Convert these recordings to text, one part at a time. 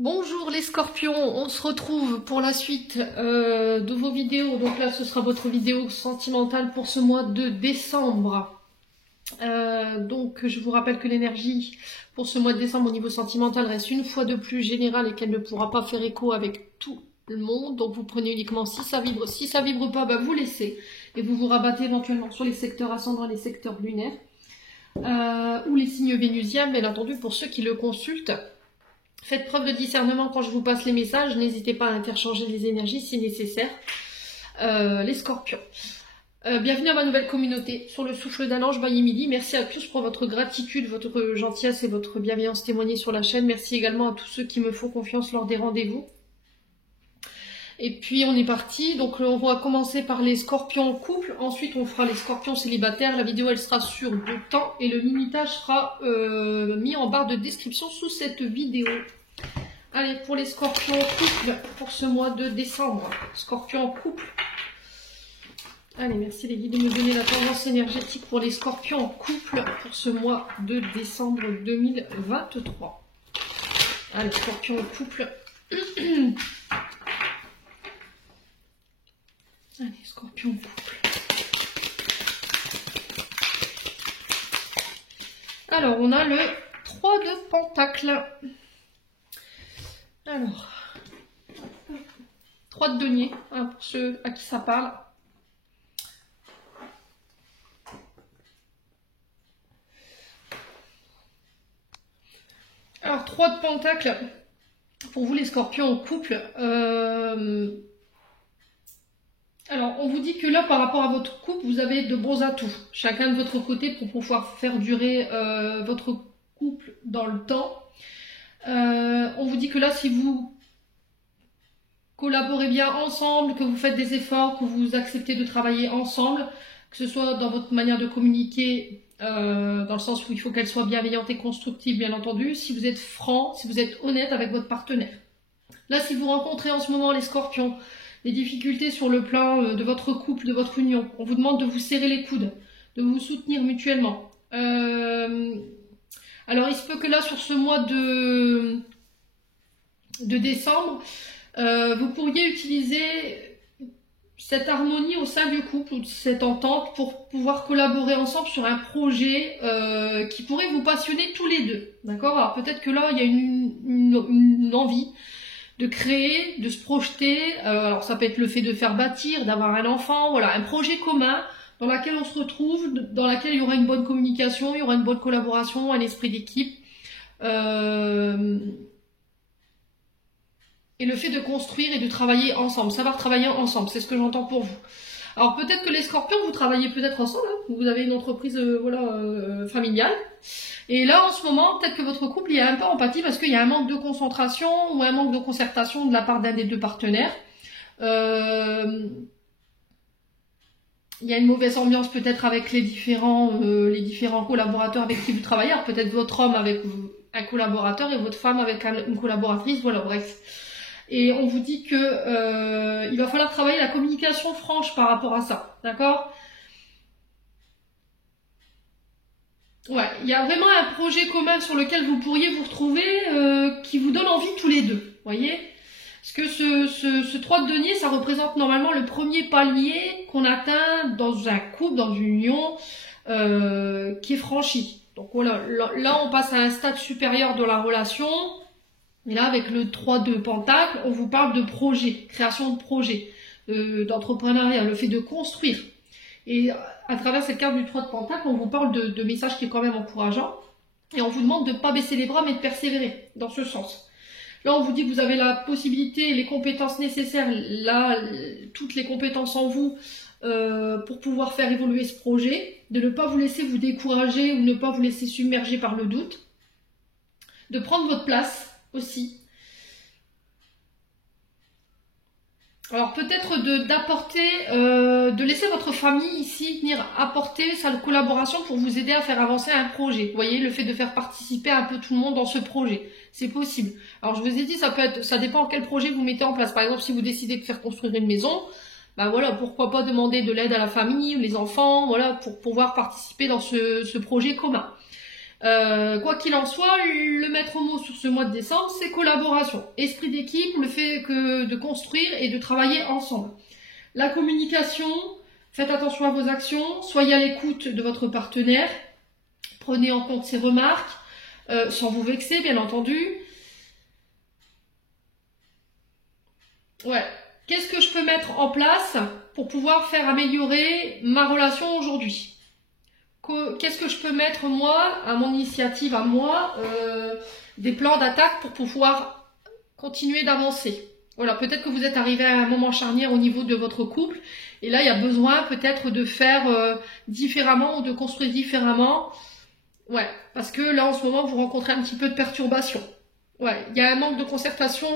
Bonjour les scorpions, on se retrouve pour la suite de vos vidéos. Donc là, ce sera votre vidéo sentimentale pour ce mois de décembre. Donc je vous rappelle que l'énergie pour ce mois de décembre au niveau sentimental reste une fois de plus générale et qu'elle ne pourra pas faire écho avec tout le monde. Donc vous prenez uniquement si ça vibre. Si ça vibre pas, bah, vous laissez et vous vous rabattez éventuellement sur les secteurs ascendants, les secteurs lunaires ou les signes vénusiens, bien entendu, pour ceux qui le consultent. Faites preuve de discernement quand je vous passe les messages. N'hésitez pas à interchanger les énergies si nécessaire. Les scorpions. Bienvenue à ma nouvelle communauté sur le souffle d'un ange by Emily. Merci à tous pour votre gratitude, votre gentillesse et votre bienveillance témoignée sur la chaîne. Merci également à tous ceux qui me font confiance lors des rendez-vous. Et puis on est parti. Donc on va commencer par les scorpions en couple. Ensuite on fera les scorpions célibataires. La vidéo elle sera sur 2 temps et le minutage sera mis en barre de description sous cette vidéo. Allez, pour les scorpions en couple pour ce mois de décembre. Scorpions en couple. Allez, merci les guides de me donner la tendance énergétique pour les scorpions en couple pour ce mois de décembre 2023. Allez, scorpions en couple. Allez, scorpion en couple. Alors, on a le 3 de Pentacle. Alors, 3 de denier, hein, pour ceux à qui ça parle. Alors, 3 de Pentacle, pour vous les scorpions en couple. Alors, on vous dit que là, par rapport à votre couple, vous avez de bons atouts, chacun de votre côté, pour pouvoir faire durer votre couple dans le temps. On vous dit que là, si vous collaborez bien ensemble, que vous faites des efforts, que vous acceptez de travailler ensemble, que ce soit dans votre manière de communiquer, dans le sens où il faut qu'elle soit bienveillante et constructive, bien entendu, si vous êtes franc, si vous êtes honnête avec votre partenaire. Là, si vous rencontrez en ce moment les scorpions, des difficultés sur le plan de votre couple, de votre union, on vous demande de vous serrer les coudes, de vous soutenir mutuellement. Alors, il se peut que là, sur ce mois de décembre, vous pourriez utiliser cette harmonie au sein du couple, ou cette entente, pour pouvoir collaborer ensemble sur un projet qui pourrait vous passionner tous les deux. D'accord? Alors, peut-être que là, il y a une envie de créer, de se projeter, alors ça peut être le fait de faire bâtir, d'avoir un enfant, voilà, un projet commun dans lequel on se retrouve, dans lequel il y aura une bonne communication, il y aura une bonne collaboration, un esprit d'équipe, et le fait de construire et de travailler ensemble, savoir travailler ensemble, c'est ce que j'entends pour vous. Alors peut-être que les scorpions, vous travaillez peut-être ensemble, hein, vous avez une entreprise familiale, et là en ce moment, peut-être que votre couple il est un peu empathie parce qu'il y a un manque de concentration ou un manque de concertation de la part d'un des deux partenaires. Il y a une mauvaise ambiance peut-être avec les différents collaborateurs avec qui vous travaillez. Alors peut-être votre homme avec un collaborateur et votre femme avec une collaboratrice, voilà, bref. Et on vous dit que il va falloir travailler la communication franche par rapport à ça, d'accord? Ouais, il y a vraiment un projet commun sur lequel vous pourriez vous retrouver qui vous donne envie tous les deux, voyez? Parce que ce 3 de denier, ça représente normalement le premier palier qu'on atteint dans un couple, dans une union qui est franchi. Donc voilà, là on passe à un stade supérieur de la relation. Et là, avec le 3 de Pentacle, on vous parle de projet, création de projet, d'entrepreneuriat, le fait de construire. Et à travers cette carte du 3 de Pentacle, on vous parle de messages qui est quand même encourageant. Et on vous demande de ne pas baisser les bras, mais de persévérer dans ce sens. Là, on vous dit que vous avez la possibilité, les compétences nécessaires, là, toutes les compétences en vous pour pouvoir faire évoluer ce projet, de ne pas vous laisser vous décourager ou ne pas vous laisser submerger par le doute, de prendre votre place aussi. Alors peut-être d'apporter, de laisser votre famille ici venir apporter sa collaboration pour vous aider à faire avancer un projet. Vous voyez, le fait de faire participer un peu tout le monde dans ce projet, c'est possible. Alors je vous ai dit, ça dépend quel projet vous mettez en place. Par exemple, si vous décidez de faire construire une maison, bah voilà, pourquoi pas demander de l'aide à la famille ou les enfants, voilà, pour pouvoir participer dans ce projet commun. Quoi qu'il en soit, le maître mot sur ce mois de décembre, c'est collaboration. Esprit d'équipe, le fait de construire et de travailler ensemble. La communication, faites attention à vos actions, soyez à l'écoute de votre partenaire, prenez en compte ses remarques, sans vous vexer bien entendu. Ouais. Qu'est-ce que je peux mettre en place pour pouvoir faire améliorer ma relation aujourd'hui? Qu'est-ce que je peux mettre moi, à mon initiative, à moi, des plans d'attaque pour pouvoir continuer d'avancer? Voilà, peut-être que vous êtes arrivé à un moment charnière au niveau de votre couple, et là il y a besoin peut-être de faire différemment ou de construire différemment. Ouais, parce que là en ce moment vous rencontrez un petit peu de perturbation. Ouais, il y a un manque de concertation,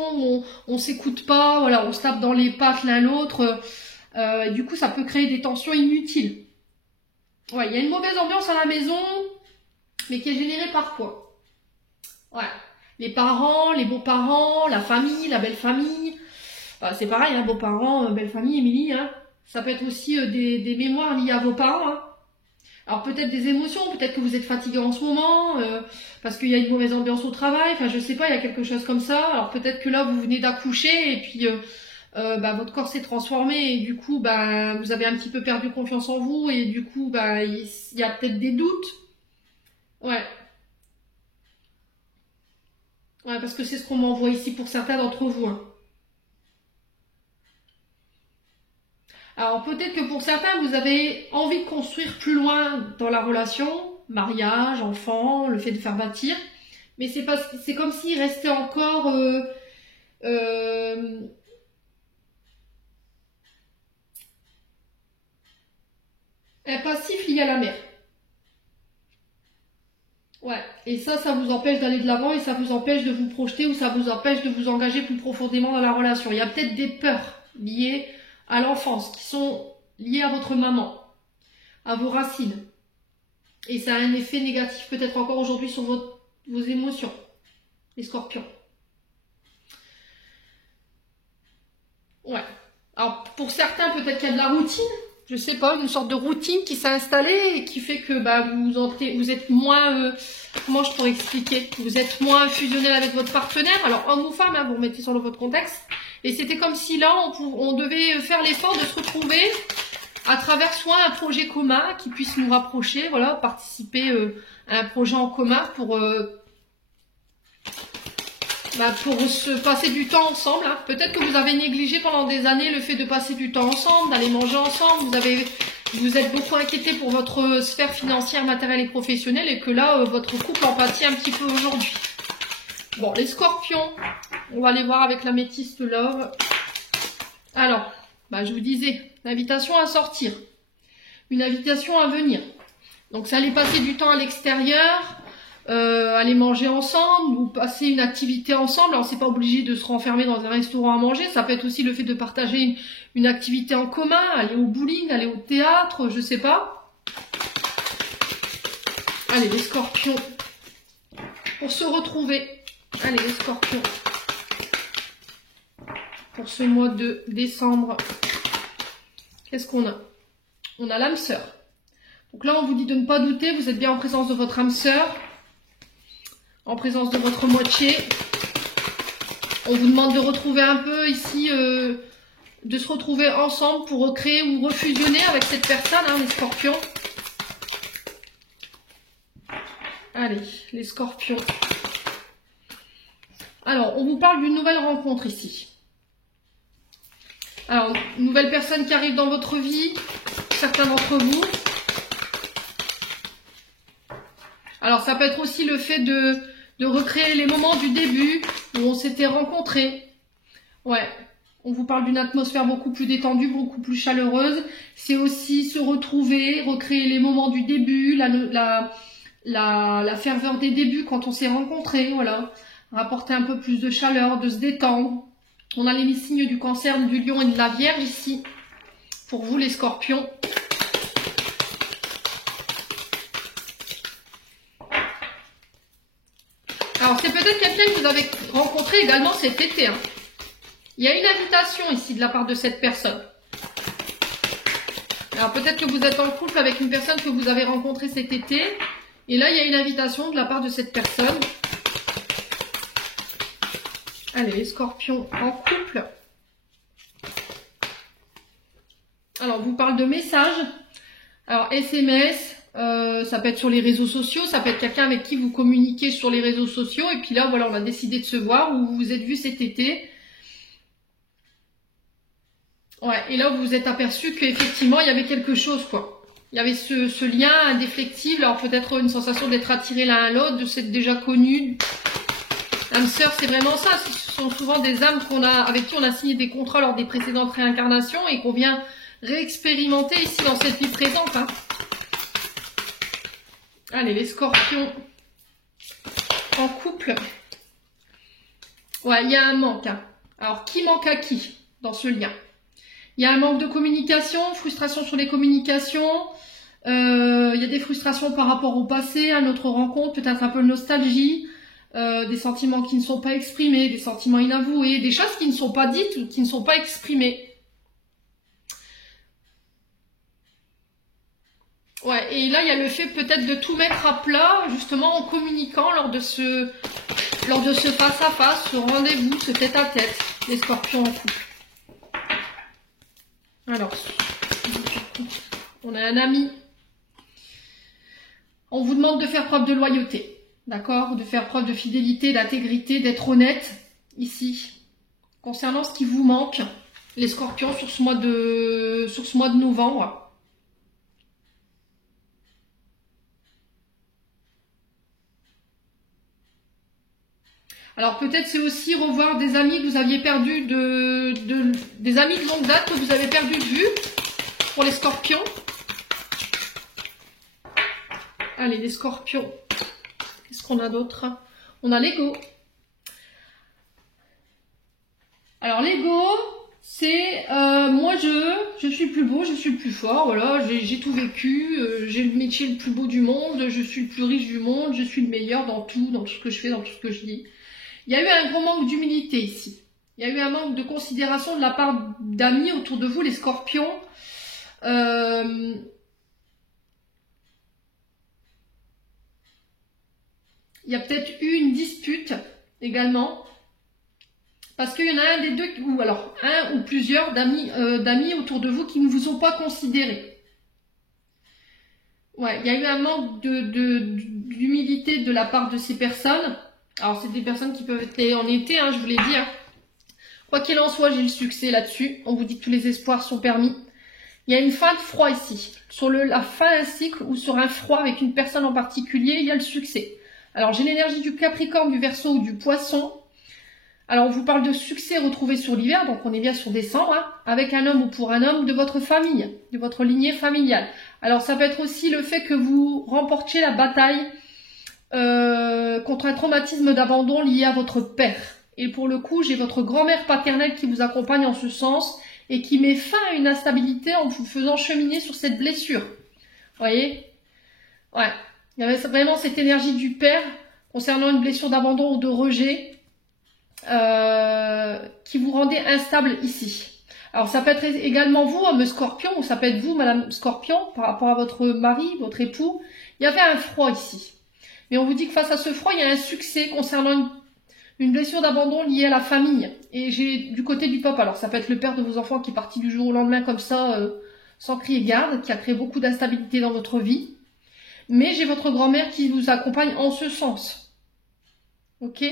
on s'écoute pas, voilà, on se tape dans les pattes l'un l'autre, du coup ça peut créer des tensions inutiles. Ouais, il y a une mauvaise ambiance à la maison, mais qui est générée par quoi? Ouais, les parents, les beaux-parents, la famille, la belle-famille. Enfin, c'est pareil, hein, beaux-parents, belle-famille, Émilie, hein. Ça peut être aussi des mémoires liées à vos parents, hein. Alors peut-être des émotions, peut-être que vous êtes fatigué en ce moment, parce qu'il y a une mauvaise ambiance au travail, enfin je sais pas, il y a quelque chose comme ça. Alors peut-être que là vous venez d'accoucher et puis votre corps s'est transformé et du coup vous avez un petit peu perdu confiance en vous et du coup il y a peut-être des doutes. Ouais. Ouais, parce que c'est ce qu'on m'envoie ici pour certains d'entre vous, hein. Alors peut-être que pour certains, vous avez envie de construire plus loin dans la relation, mariage, enfant, le fait de faire bâtir, mais c'est comme s'il restait encore un passif lié à la mer. Ouais, et ça vous empêche d'aller de l'avant et ça vous empêche de vous projeter ou ça vous empêche de vous engager plus profondément dans la relation. Il y a peut-être des peurs liées à l'enfance qui sont liées à votre maman, à vos racines. Et ça a un effet négatif peut-être encore aujourd'hui sur vos émotions, les scorpions. Ouais. Alors pour certains peut-être qu'il y a de la routine, je sais pas, une sorte de routine qui s'est installée et qui fait que vous êtes moins, comment je pourrais expliquer, vous êtes moins fusionnel avec votre partenaire, alors homme ou femme, hein, vous remettez sur votre contexte, et c'était comme si là on devait faire l'effort de se retrouver à travers soit un projet commun qui puisse nous rapprocher, voilà, participer à un projet en commun pour se passer du temps ensemble, hein. Peut-être que vous avez négligé pendant des années le fait de passer du temps ensemble, d'aller manger ensemble, vous êtes beaucoup inquiété pour votre sphère financière, matérielle et professionnelle et que là, votre couple en pâtit un petit peu aujourd'hui. Bon, les scorpions, on va aller voir avec l'améthyste love. Alors, je vous disais, l'invitation à sortir, une invitation à venir. Donc, ça allait passer du temps à l'extérieur, aller manger ensemble ou passer une activité ensemble. Alors c'est pas obligé de se renfermer dans un restaurant à manger, ça peut être aussi le fait de partager une activité en commun, aller au bowling, aller au théâtre, je sais pas. Allez les scorpions, pour se retrouver, allez les scorpions, pour ce mois de décembre, qu'est-ce qu'on a? On a l'âme sœur. Donc là on vous dit de ne pas douter, vous êtes bien en présence de votre âme sœur, en présence de votre moitié. On vous demande de retrouver un peu ici, de se retrouver ensemble pour recréer ou refusionner avec cette personne, hein, les scorpions. Allez, les scorpions. Alors, on vous parle d'une nouvelle rencontre ici. Alors, une nouvelle personne qui arrive dans votre vie, certains d'entre vous. Alors, ça peut être aussi le fait de recréer les moments du début où on s'était rencontrés. Ouais, on vous parle d'une atmosphère beaucoup plus détendue, beaucoup plus chaleureuse. C'est aussi se retrouver, recréer les moments du début, la ferveur des débuts quand on s'est rencontrés, voilà. Rapporter un peu plus de chaleur, de se détendre. On a les signes du Cancer, du Lion et de la Vierge ici. Pour vous les scorpions. Alors c'est peut-être quelqu'un que vous avez rencontré également cet été, hein. Il y a une invitation ici de la part de cette personne. Alors peut-être que vous êtes en couple avec une personne que vous avez rencontrée cet été Et là, il y a une invitation de la part de cette personne. Allez, les scorpions en couple. Alors, on vous parle de messages. Alors, SMS, ça peut être sur les réseaux sociaux, ça peut être quelqu'un avec qui vous communiquez sur les réseaux sociaux. Et puis là, voilà, on a décidé de se voir, ou vous vous êtes vu cet été. Ouais, et là, vous vous êtes aperçu qu'effectivement, il y avait quelque chose, quoi. Il y avait ce lien indéfectible. Alors, peut-être une sensation d'être attiré l'un à l'autre, de s'être déjà connu. L'âme sœur, c'est vraiment ça. Ce sont souvent des âmes avec qui on a signé des contrats lors des précédentes réincarnations et qu'on vient réexpérimenter ici dans cette vie présente. Hein. Allez, les scorpions en couple. Ouais, il y a un manque. Hein. Alors, qui manque à qui dans ce lien? Il y a un manque de communication, frustration sur les communications. Il y a des frustrations par rapport au passé, à notre rencontre, peut-être un peu de nostalgie. Des sentiments qui ne sont pas exprimés, des sentiments inavoués, des choses qui ne sont pas dites ou qui ne sont pas exprimées. Ouais, et là, il y a le fait peut-être de tout mettre à plat, justement, en communiquant lors de ce face-à-face, ce rendez-vous, ce tête-à-tête, les scorpions en couple. Alors, on a un ami. On vous demande de faire preuve de loyauté. D'accord, de faire preuve de fidélité, d'intégrité, d'être honnête, ici. Concernant ce qui vous manque, les scorpions, sur ce mois de novembre. Alors peut-être c'est aussi revoir des amis que vous aviez perdus, des amis de longue date que vous avez perdu de vue, pour les scorpions. Allez, les scorpions. Qu'est-ce qu'on a d'autre? On a l'ego. Alors l'ego, c'est moi je suis le plus beau, je suis le plus fort, voilà, j'ai tout vécu, j'ai le métier le plus beau du monde, je suis le plus riche du monde, je suis le meilleur dans tout ce que je fais, dans tout ce que je dis. Il y a eu un gros manque d'humilité ici. Il y a eu un manque de considération de la part d'amis autour de vous, les scorpions. Il y a peut-être eu une dispute également. Parce qu'il y en a un des deux, ou alors un ou plusieurs d'amis autour de vous qui ne vous ont pas considéré. Ouais, il y a eu un manque d'humilité de la part de ces personnes. Alors, c'est des personnes qui peuvent être en été, hein, je vous l'ai dit. Hein. Quoi qu'il en soit, j'ai le succès là-dessus. On vous dit que tous les espoirs sont permis. Il y a une fin de froid ici. Sur la fin d'un cycle ou sur un froid avec une personne en particulier, il y a le succès. Alors, j'ai l'énergie du Capricorne, du Verseau ou du Poisson. Alors, on vous parle de succès retrouvé sur l'hiver, donc on est bien sur décembre, hein, avec un homme ou pour un homme de votre famille, de votre lignée familiale. Alors, ça peut être aussi le fait que vous remportiez la bataille contre un traumatisme d'abandon lié à votre père. Et pour le coup, j'ai votre grand-mère paternelle qui vous accompagne en ce sens et qui met fin à une instabilité en vous faisant cheminer sur cette blessure. Vous voyez? Ouais. Il y avait vraiment cette énergie du père concernant une blessure d'abandon ou de rejet qui vous rendait instable ici. Alors ça peut être également vous, homme scorpion, ou ça peut être vous, madame scorpion, par rapport à votre mari, votre époux. Il y avait un froid ici. Mais on vous dit que face à ce froid, il y a un succès concernant une blessure d'abandon liée à la famille. Et j'ai du côté du peuple, alors ça peut être le père de vos enfants qui est parti du jour au lendemain comme ça, sans crier garde, qui a créé beaucoup d'instabilité dans votre vie. Mais j'ai votre grand-mère qui vous accompagne en ce sens. Ok?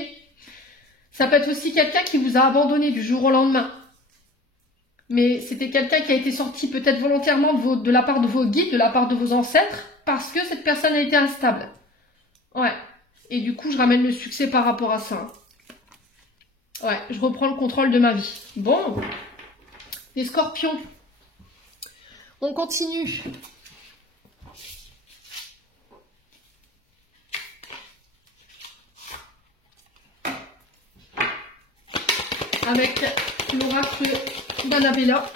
Ça peut être aussi quelqu'un qui vous a abandonné du jour au lendemain. Mais c'était quelqu'un qui a été sorti peut-être volontairement de la part de vos guides, de la part de vos ancêtres, parce que cette personne a été instable. Ouais. Et du coup, je ramène le succès par rapport à ça. Ouais, je reprends le contrôle de ma vie. Bon. Les scorpions. On continue. Avec l'oracle d'Annabella.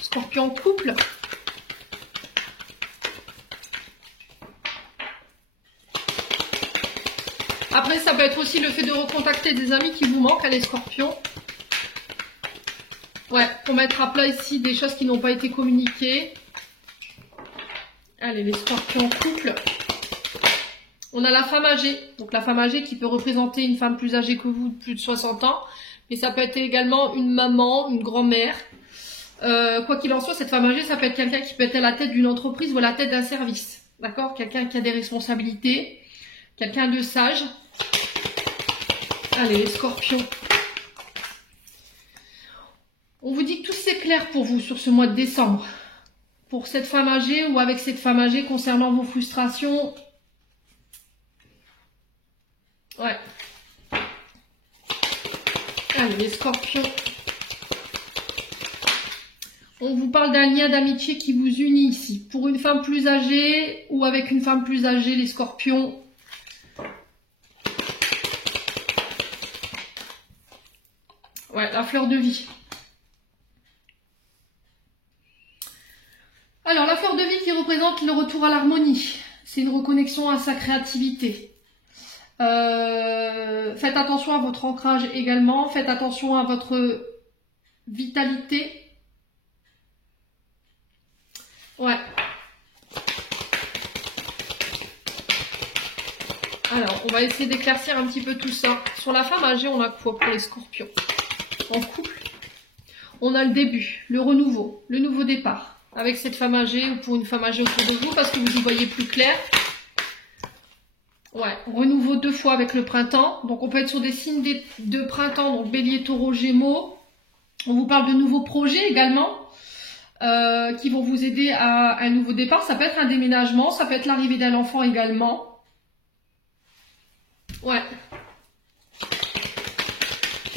Scorpion couple. Après, ça peut être aussi le fait de recontacter des amis qui vous manquent, les scorpions. Ouais, pour mettre à plat ici des choses qui n'ont pas été communiquées. Allez, les scorpions couple. On a la femme âgée. Donc la femme âgée qui peut représenter une femme plus âgée que vous, de plus de 60 ans. Mais ça peut être également une maman, une grand-mère. Quoi qu'il en soit, cette femme âgée, ça peut être quelqu'un qui peut être à la tête d'une entreprise ou à la tête d'un service. D'accord? Quelqu'un qui a des responsabilités. Quelqu'un de sage. Allez, les scorpions. On vous dit que tout c'est clair pour vous sur ce mois de décembre. Pour cette femme âgée ou avec cette femme âgée concernant vos frustrations. Ouais. Allez, les scorpions. On vous parle d'un lien d'amitié qui vous unit ici. Pour une femme plus âgée ou avec une femme plus âgée, les scorpions. Ouais, la fleur de vie. Alors, la fleur de vie qui représente le retour à l'harmonie. C'est une reconnexion à sa créativité. Faites attention à votre ancrage également. Faites attention à votre vitalité. Ouais. Alors, on va essayer d'éclaircir un petit peu tout ça. Sur la femme âgée, on a quoi pour les scorpions? En couple, on a le début, le renouveau, le nouveau départ. Avec cette femme âgée ou pour une femme âgée autour de vous parce que vous y voyez plus clair. Ouais, renouveau 2 fois avec le printemps. Donc on peut être sur des signes de printemps, donc bélier, taureau, gémeaux. On vous parle de nouveaux projets également qui vont vous aider à un nouveau départ. Ça peut être un déménagement, ça peut être l'arrivée d'un enfant également. Ouais.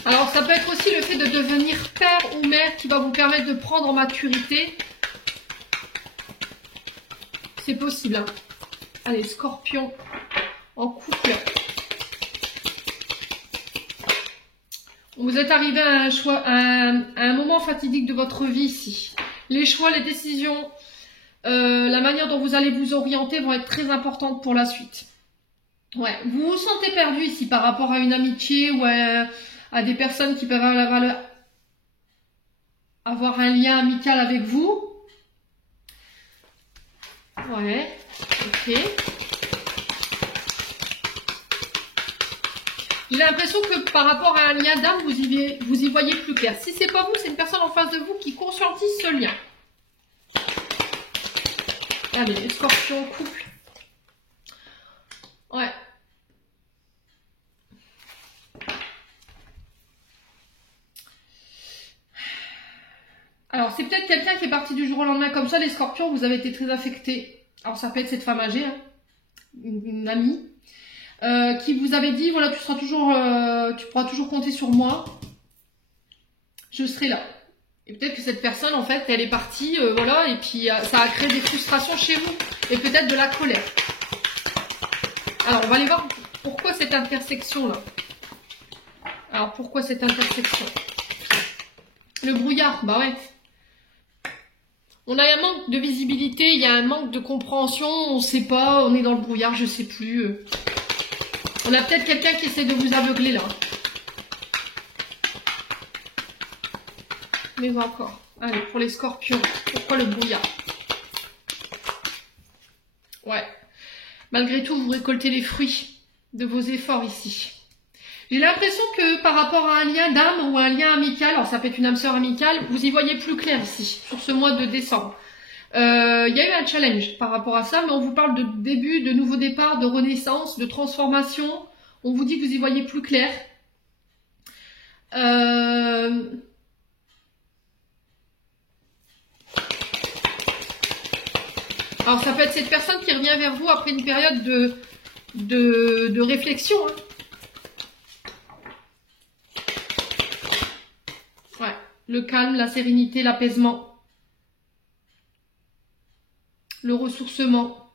Alors ça peut être aussi le fait de devenir père ou mère qui va vous permettre de prendre en maturité. C'est possible. Hein. Allez, scorpion en couple. Vous êtes arrivé à un choix, à un moment fatidique de votre vie ici. Les choix, les décisions, la manière dont vous allez vous orienter vont être très importantes pour la suite. Ouais, vous vous sentez perdu ici par rapport à une amitié ou à des personnes qui peuvent avoir un lien amical avec vous. Ouais, ok. J'ai l'impression que par rapport à un lien d'âme, vous y voyez plus clair. Si c'est pas vous, c'est une personne en face de vous qui conscientise ce lien. Allez, les scorpions couple. Ouais. Alors, c'est peut-être quelqu'un qui est parti du jour au lendemain comme ça. Les scorpions, vous avez été très affectés. Alors, ça peut être cette femme âgée, hein, une amie. Qui vous avait dit, voilà, tu pourras toujours compter sur moi. Je serai là. Et peut-être que cette personne, en fait, elle est partie, voilà, et puis ça a créé des frustrations chez vous. Et peut-être de la colère. Alors, on va aller voir pourquoi cette intersection-là. Alors, pourquoi cette intersection? Le brouillard, bah ouais. On a un manque de visibilité, il y a un manque de compréhension, on ne sait pas, on est dans le brouillard, je sais plus. On a peut-être quelqu'un qui essaie de vous aveugler là. Mais encore. Allez, pour les scorpions, pourquoi le brouillard? Ouais. Malgré tout, vous récoltez les fruits de vos efforts ici. J'ai l'impression que par rapport à un lien d'âme ou un lien amical, alors ça peut être une âme sœur amicale, vous y voyez plus clair ici, sur ce mois de décembre. Il y a eu un challenge par rapport à ça, mais on vous parle de début, de nouveau départ, de renaissance, de transformation. On vous dit que vous y voyez plus clair. Alors ça peut être cette personne qui revient vers vous après une période de réflexion. Hein. Ouais. Le calme, la sérénité, l'apaisement. Le ressourcement.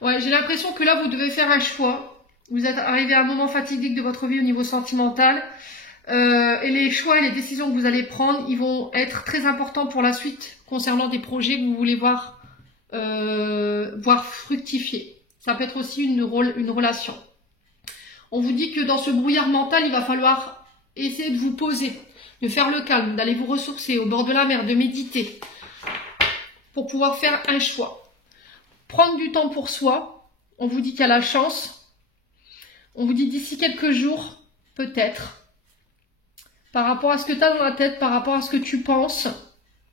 Ouais, j'ai l'impression que là, vous devez faire un choix. Vous êtes arrivé à un moment fatidique de votre vie au niveau sentimental. Et les choix et les décisions que vous allez prendre, ils vont être très importants pour la suite concernant des projets que vous voulez voir fructifier. Ça peut être aussi une relation. On vous dit que dans ce brouillard mental, il va falloir essayer de vous poser, de faire le calme, d'aller vous ressourcer au bord de la mer, de méditer pour pouvoir faire un choix. prendre du temps pour soi. On vous dit qu'il y a la chance. On vous dit d'ici quelques jours, peut-être. Par rapport à ce que tu as dans la tête, par rapport à ce que tu penses,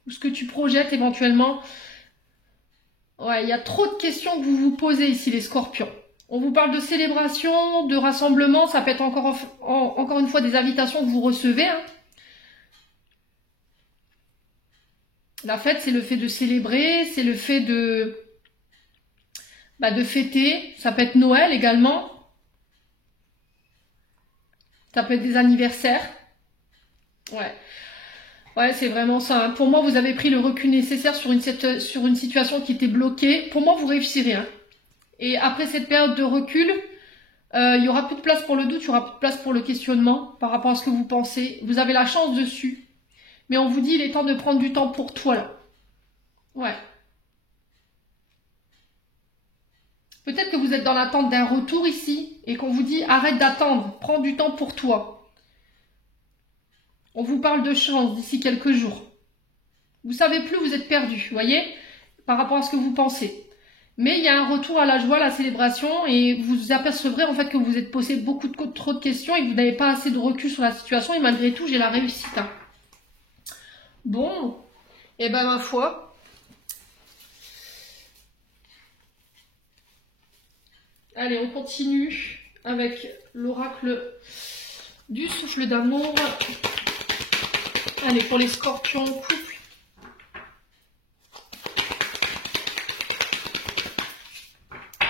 ou ce que tu projettes éventuellement. Ouais, il y a trop de questions que vous vous posez ici, les scorpions. On vous parle de célébration, de rassemblement. Ça peut être encore une fois des invitations que vous recevez. Hein. La fête, c'est le fait de célébrer, c'est le fait de fêter. Ça peut être Noël également. Ça peut être des anniversaires. Ouais. Ouais, c'est vraiment ça. Hein. Pour moi, vous avez pris le recul nécessaire sur une situation qui était bloquée. Pour moi, vous réussirez. Hein. Et après cette période de recul, il y aura plus de place pour le doute, il y aura plus de place pour le questionnement par rapport à ce que vous pensez. Vous avez la chance dessus. Mais on vous dit, il est temps de prendre du temps pour toi, là. Ouais. Peut-être que vous êtes dans l'attente d'un retour ici et qu'on vous dit, arrête d'attendre, prends du temps pour toi. On vous parle de chance d'ici quelques jours. Vous savez plus, vous êtes perdu, vous voyez, par rapport à ce que vous pensez. Mais il y a un retour à la joie, à la célébration, et vous apercevrez en fait que vous êtes posé trop de questions et que vous n'avez pas assez de recul sur la situation, et malgré tout, j'ai la réussite. Hein. Bon, et ben ma foi. Allez, on continue avec l'oracle du souffle d'amour. Allez, pour les scorpions, couple.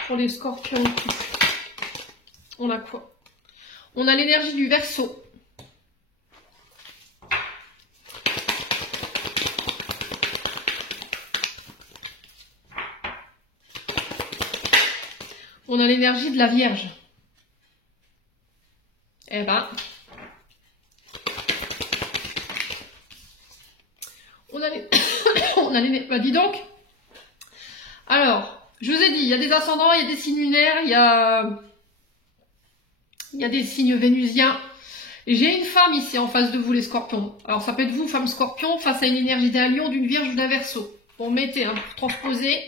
Pour les scorpions, couple. On a quoi? On a l'énergie du Verseau. On a l'énergie de la Vierge. Eh ben, on a les... Bah, dis donc. Alors, je vous ai dit, il y a des ascendants, il y a des signes lunaires, il y a des signes vénusiens. J'ai une femme ici en face de vous, les scorpions. Alors, ça peut être vous, femme scorpion, face à une énergie d'un lion, d'une Vierge ou d'un Verseau. Bon, mettez, hein, pour transposer.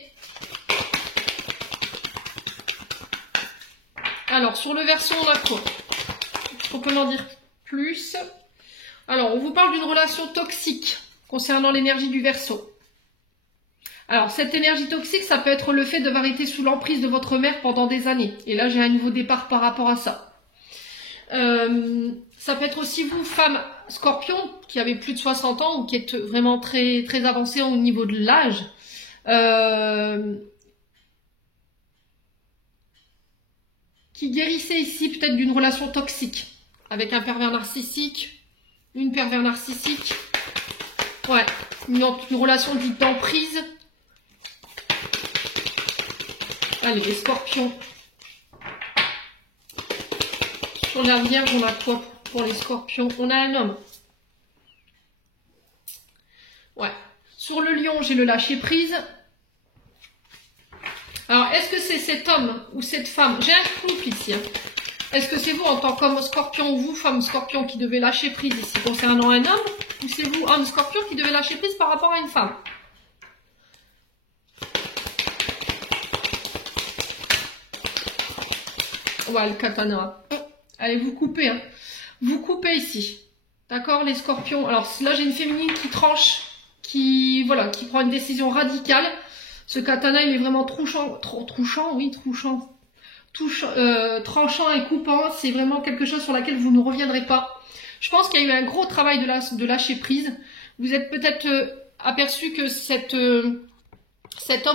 Alors, sur le Verseau, on a quoi? On peut en dire plus. Alors, on vous parle d'une relation toxique concernant l'énergie du Verseau. Alors, cette énergie toxique, ça peut être le fait d'avoir été sous l'emprise de votre mère pendant des années. Et là, j'ai un nouveau départ par rapport à ça. Ça peut être aussi vous, femme scorpion, qui avez plus de 60 ans ou qui êtes vraiment très, très avancée au niveau de l'âge. Qui guérissait ici peut-être d'une relation toxique avec un pervers narcissique, une pervers narcissique, ouais, une relation dite d'emprise. Allez, les scorpions. Sur la Vierge, on a quoi pour les scorpions? On a un homme. Ouais. Sur le lion, j'ai le lâcher prise. Alors, est-ce que c'est cet homme ou cette femme? J'ai un couple ici. Hein. Est-ce que c'est vous, en tant qu'homme scorpion, ou vous, femme scorpion, qui devez lâcher prise ici concernant un homme? Ou c'est vous, homme scorpion, qui devez lâcher prise par rapport à une femme? Ouais, le katana. Allez, vous coupez. Hein. Vous coupez ici. D'accord, les scorpions? Alors, là, j'ai une féminine qui tranche, qui prend une décision radicale. Ce katana, il est vraiment tranchant et coupant. C'est vraiment quelque chose sur laquelle vous ne reviendrez pas. Je pense qu'il y a eu un gros travail de lâcher prise. Vous êtes peut-être aperçu que cet homme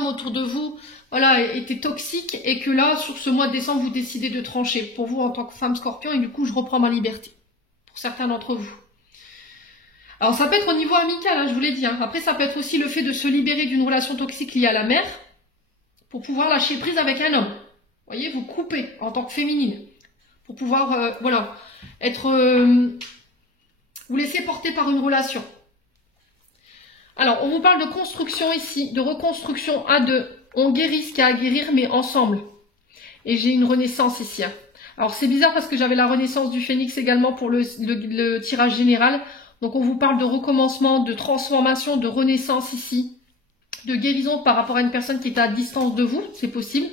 autour de vous, voilà, était toxique et que là, sur ce mois de décembre, vous décidez de trancher pour vous en tant que femme scorpion et du coup, je reprends ma liberté. Pour certains d'entre vous. Alors, ça peut être au niveau amical, hein, je vous l'ai dit. Hein. Après, ça peut être aussi le fait de se libérer d'une relation toxique liée à la mère pour pouvoir lâcher prise avec un homme. Vous voyez, vous coupez en tant que féminine pour pouvoir, vous laisser porter par une relation. Alors, on vous parle de construction ici, de reconstruction à deux. On guérit ce qu'il y a à guérir, mais ensemble. Et j'ai une renaissance ici. Hein. Alors, c'est bizarre parce que j'avais la renaissance du phénix également pour le tirage général. Donc, on vous parle de recommencement, de transformation, de renaissance ici. de guérison par rapport à une personne qui est à distance de vous, c'est possible.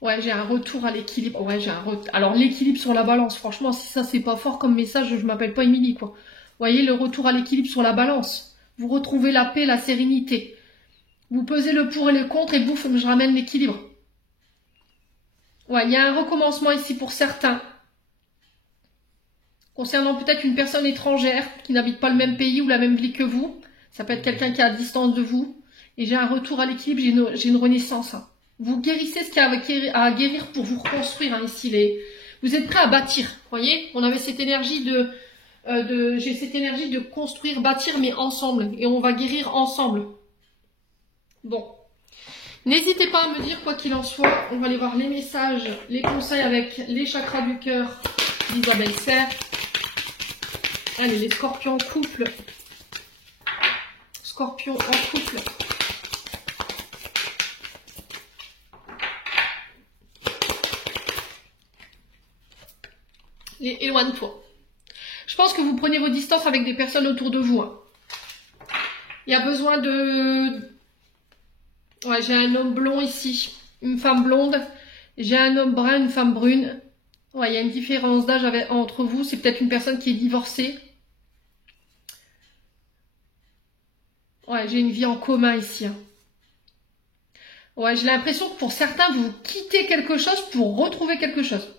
Ouais, j'ai un retour à l'équilibre. Ouais, j'ai un Alors, l'équilibre sur la balance, franchement, si ça, c'est pas fort comme message, je m'appelle pas Émilie, quoi. Vous voyez, le retour à l'équilibre sur la balance. Vous retrouvez la paix, la sérénité. Vous pesez le pour et le contre et bouf, je ramène l'équilibre. Ouais, il y a un recommencement ici pour certains. Concernant peut-être une personne étrangère qui n'habite pas le même pays ou la même ville que vous. Ça peut être quelqu'un qui est à distance de vous. Et j'ai un retour à l'équilibre, j'ai une renaissance. Hein. Vous guérissez ce qu'il y a à guérir pour vous reconstruire hein, ici. Vous êtes prêts à bâtir. Voyez, on avait cette énergie j'ai cette énergie de construire, bâtir, mais ensemble. Et on va guérir ensemble. Bon. N'hésitez pas à me dire, quoi qu'il en soit, on va aller voir les messages, les conseils avec les chakras du cœur d'Isabelle Serre. Allez, les scorpions en couple. Scorpions en couple. Éloigne-toi. Je pense que vous prenez vos distances avec des personnes autour de vous. Hein. Il y a besoin de... Ouais, j'ai un homme blond ici, une femme blonde. J'ai un homme brun, une femme brune. Ouais, il y a une différence d'âge entre vous. C'est peut-être une personne qui est divorcée. Ouais, j'ai une vie en commun ici. Hein. Ouais, j'ai l'impression que pour certains, vous quittez quelque chose pour retrouver quelque chose.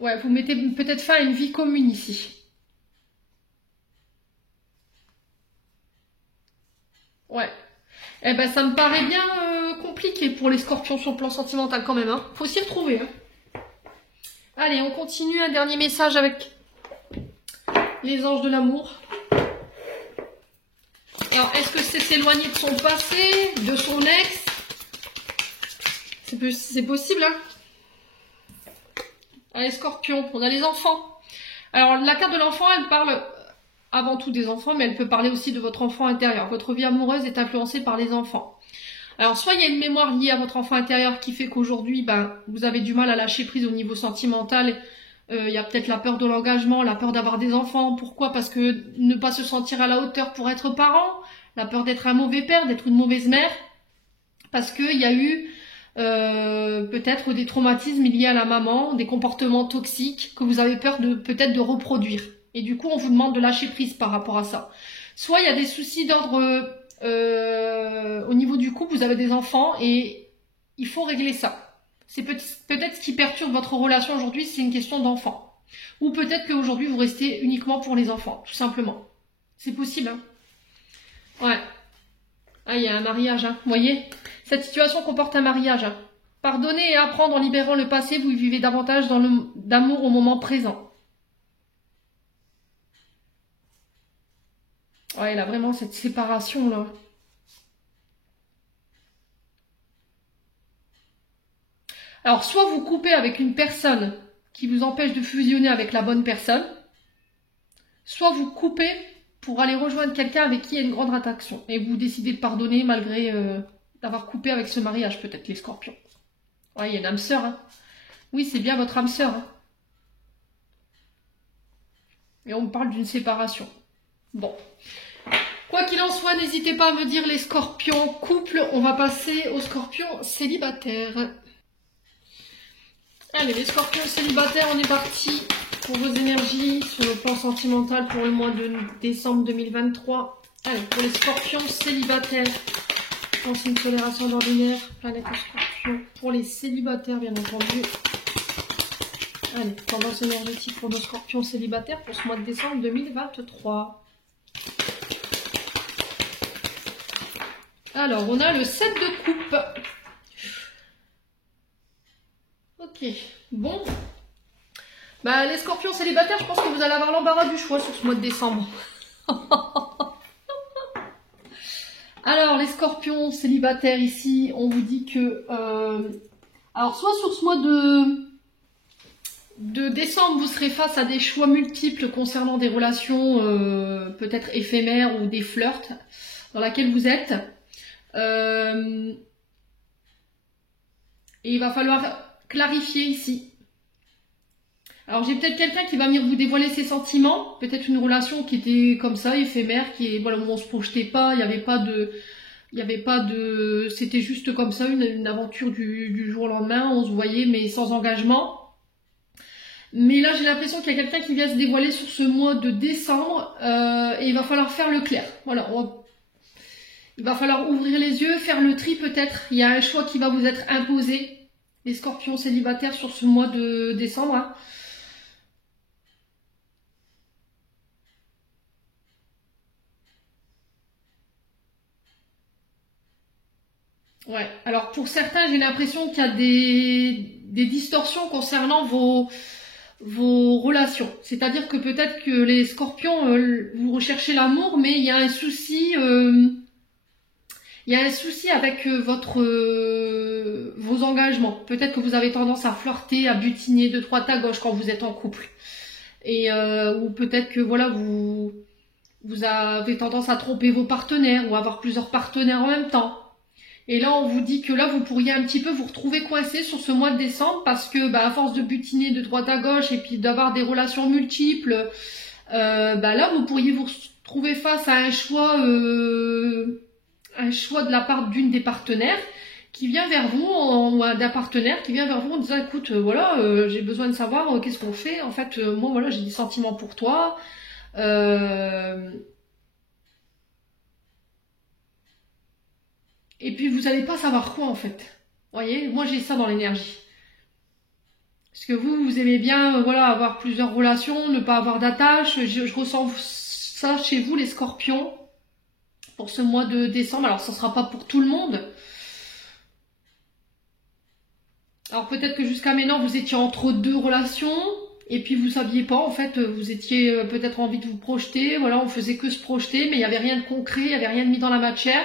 Ouais, vous mettez peut-être fin à une vie commune ici. Ouais. Eh ben, ça me paraît bien compliqué pour les scorpions sur le plan sentimental quand même. Hein. Faut s'y retrouver. Hein. Allez, on continue. Un dernier message avec les anges de l'amour. Alors, est-ce que c'est s'éloigner de son passé, de son ex? C'est possible, hein. Allez, scorpion, on a les enfants. Alors, la carte de l'enfant, elle parle avant tout des enfants, mais elle peut parler aussi de votre enfant intérieur. Votre vie amoureuse est influencée par les enfants. Alors, soit il y a une mémoire liée à votre enfant intérieur qui fait qu'aujourd'hui, vous avez du mal à lâcher prise au niveau sentimental. Il y a peut-être la peur de l'engagement, la peur d'avoir des enfants. Pourquoi? Parce que ne pas se sentir à la hauteur pour être parent, la peur d'être un mauvais père, d'être une mauvaise mère. Parce qu'il y a eu peut-être des traumatismes liés à la maman, des comportements toxiques que vous avez peur peut-être de reproduire. Et du coup, on vous demande de lâcher prise par rapport à ça. Soit il y a des soucis d'ordre au niveau du couple, vous avez des enfants et il faut régler ça. C'est peut-être ce qui perturbe votre relation aujourd'hui, c'est une question d'enfant. Ou peut-être qu'aujourd'hui, vous restez uniquement pour les enfants, tout simplement. C'est possible, hein. Ouais. Ah, il y a un mariage, hein. Vous voyez? Cette situation comporte un mariage. Hein. Pardonner et apprendre en libérant le passé, vous vivez davantage d'amour au moment présent. Ouais, là, vraiment, cette séparation-là. Alors, soit vous coupez avec une personne qui vous empêche de fusionner avec la bonne personne, soit vous coupez pour aller rejoindre quelqu'un avec qui il y a une grande attraction. Et vous décidez de pardonner malgré d'avoir coupé avec ce mariage, peut-être, les scorpions. Ouais, il y a une âme sœur. Hein. Oui, c'est bien votre âme sœur. Hein. Et on me parle d'une séparation. Bon. Quoi qu'il en soit, n'hésitez pas à me dire les scorpions couples. On va passer aux scorpions célibataires. Allez, les scorpions célibataires, on est parti pour vos énergies sur le plan sentimental pour le mois de décembre 2023. Allez, pour les scorpions célibataires, en signe solaire ascendant ordinaire, planète scorpion. Pour les célibataires, bien entendu. Allez, tendance énergétique pour nos scorpions célibataires pour ce mois de décembre 2023. Alors, on a le 7 de coupe. Ok, bon. Les scorpions célibataires, je pense que vous allez avoir l'embarras du choix sur ce mois de décembre. Alors, les scorpions célibataires ici, on vous dit que... alors, soit sur ce mois de décembre, vous serez face à des choix multiples concernant des relations peut-être éphémères ou des flirts dans laquelle vous êtes. Et il va falloir clarifier ici. Alors j'ai peut-être quelqu'un qui va venir vous dévoiler ses sentiments, peut-être une relation qui était comme ça, éphémère, qui est voilà, où on se projetait pas, il n'y avait pas de, c'était juste comme ça, une aventure du jour au lendemain, on se voyait mais sans engagement. Mais là j'ai l'impression qu'il y a quelqu'un qui vient se dévoiler sur ce mois de décembre et il va falloir faire le clair. Voilà, il va falloir ouvrir les yeux, faire le tri peut-être. Il y a un choix qui va vous être imposé, les scorpions célibataires sur ce mois de décembre. Hein. Ouais, alors pour certains, j'ai l'impression qu'il y a des distorsions concernant vos relations. C'est-à-dire que peut-être que les scorpions, vous recherchez l'amour, mais il y a un souci, avec vos engagements. Peut-être que vous avez tendance à flirter, à butiner de droite à gauche quand vous êtes en couple. Et ou peut-être que voilà, vous avez tendance à tromper vos partenaires ou avoir plusieurs partenaires en même temps. Et là, on vous dit que là, vous pourriez un petit peu vous retrouver coincé sur ce mois de décembre parce que, à force de butiner de droite à gauche et puis d'avoir des relations multiples, là, vous pourriez vous retrouver face à un choix de la part d'une des partenaires qui vient vers vous, ou d'un partenaire qui vient vers vous en disant, écoute, voilà, j'ai besoin de savoir qu'est-ce qu'on fait. En fait, moi, voilà, j'ai des sentiments pour toi. Et puis vous n'allez pas savoir quoi en fait. Vous voyez, moi j'ai ça dans l'énergie. Parce que vous aimez bien voilà, avoir plusieurs relations, ne pas avoir d'attache. Je ressens ça chez vous les scorpions pour ce mois de décembre. Alors ça ne sera pas pour tout le monde. Alors peut-être que jusqu'à maintenant vous étiez entre deux relations et puis vous saviez pas en fait, vous étiez peut-être envie de vous projeter. Voilà, on faisait que se projeter mais il n'y avait rien de concret, il n'y avait rien de mis dans la matière.